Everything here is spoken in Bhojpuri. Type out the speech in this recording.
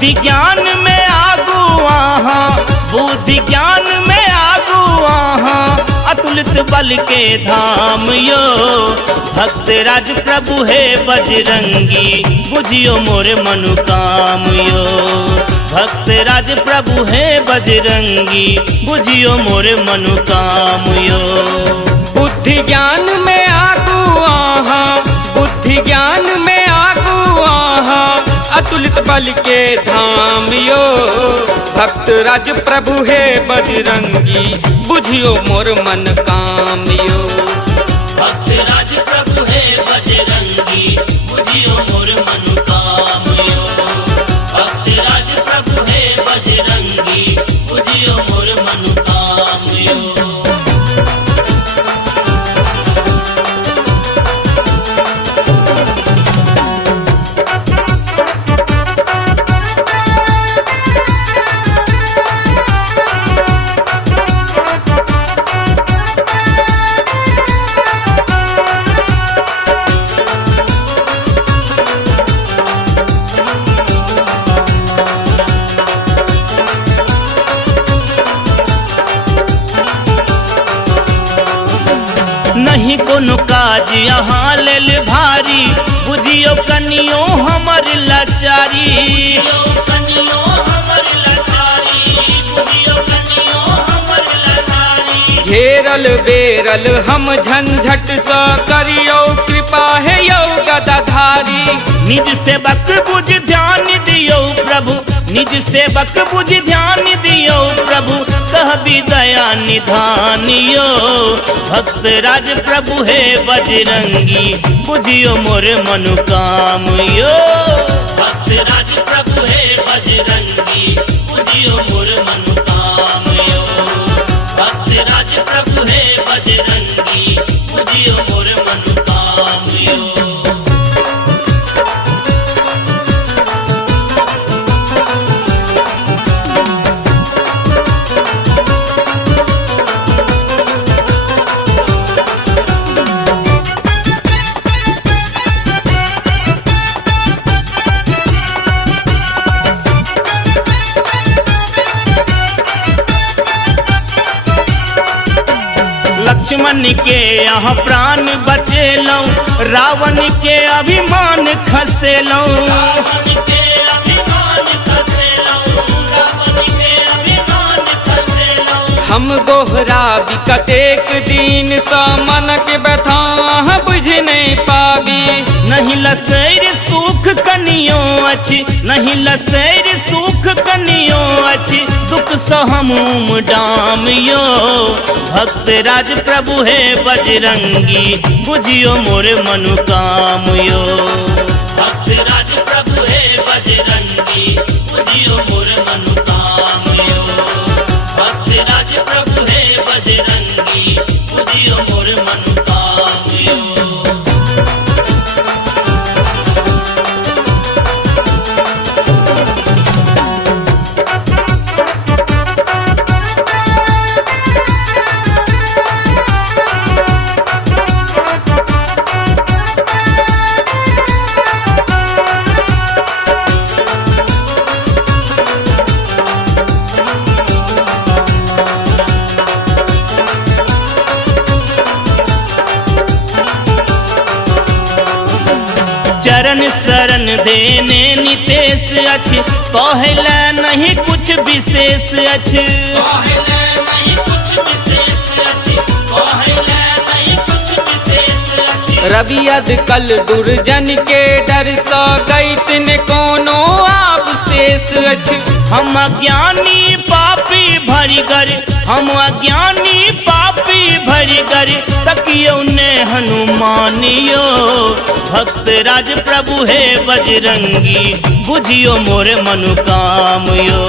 बुद्धि ज्ञान में आगू आहा, बुद्धि ज्ञान में आगू आहा, अतुलित बल के धाम यो। भक्त राज प्रभु है बजरंगी, बुझियो मोर मनुकाम यो। भक्त राज प्रभु है बजरंगी, बुझियो मोर मनुकाम यो। बुद्धि ज्ञान में आगू आहा, बुद्धि ज्ञान में आगू आहा, अतुलित बल के धाम यो। भक्त राज प्रभु है बजरंगी, बुझियो मोर मन काम यो। भक्त राज प्रभु है बजरंगी, बुझियो मोर मनुकाम यो। भक्त राज प्रभु है बजरंगी, बुझियो मोर मनुकाम यो। नहीं कोनो काज यहाँ लेल भारी, बुझियो कनियो हमर लाचारी। घेरल बेरल हम झंझट सा करियो, कृपा है यो गदाधारी। निज सेवक बुझ ध्यान दियो प्रभु, निज सेवक बुझ ध्यान दियो प्रभु, कहबी दया निधान यो। भक्त राज प्रभु है बजरंगी, बुझियो मोर मनुकाम यो। भक्त राज प्रभु है बजरंगी, बुझियो मोर मनुकाम यो। भक्त राज प्रभु है बजरंगी, बुझियो मोर मनुकाम यो। लक्ष्मण के यहाँ प्राण बचेलौं, रावण के अभिमान खसेलौं। हम गोहरा कतेक दिन सा मनक व्यथा बुझ नहीं पाबी। नहीं लसैर सुख कनियो अछि, नहीं लसैर सुख कनियो अछि, दुख सहमुम डाम यो। भक्त राज प्रभु है बजरंगी, बुझियो मोर मनुकाम यो। भक्त राज प्रभु है बजरंगी, बुझियो मोर मनुकाम यो। भक्त राज प्रभु है बजरंगी, बुझियो मोर मनुकाम यो। चरण शरण देने नितेश अछि, कहला नहीं कुछ विशेष अछि। रवि अध कल दुर्जन के डर सा गईत ने कोनो आवशेष अछि। हम अज्ञानी पापी भरी गर, हम अज्ञानी पापी भरी गर, तकियो ने हनुमान यो। भक्त राज प्रभु है बजरंगी, बुझियो मोर मनुकाम यो।